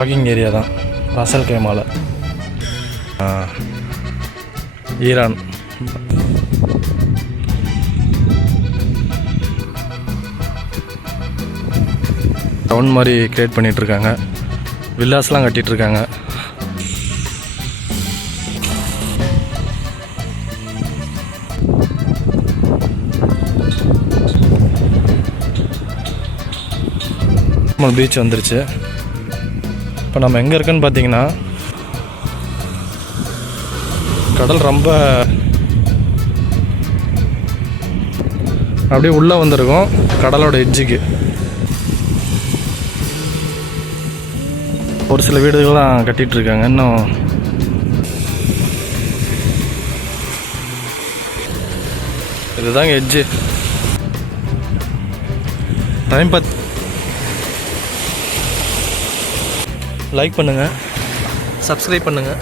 Walking area தான் Russell கேமால Iran. Down மாதிரி create பண்ணிகிட்ருக்காங்க, வில்லாஸ்லாம் கட்டிகிட்ருக்காங்க. பீச் வந்துருச்சு. இப்போ நம்ம எங்கே இருக்குன்னு பார்த்தீங்கன்னா, கடல் ரொம்ப அப்படியே உள்ளே வந்திருக்கோம் கடலோட எட்ஜுக்கு. ஒரு சில வீடுகள்லாம் கட்டிகிட்ருக்காங்க இன்னும். இதுதாங்க எட்ஜு. டைம் லைக் பண்ணுங்கள், சப்ஸ்கிரைப் பண்ணுங்கள்.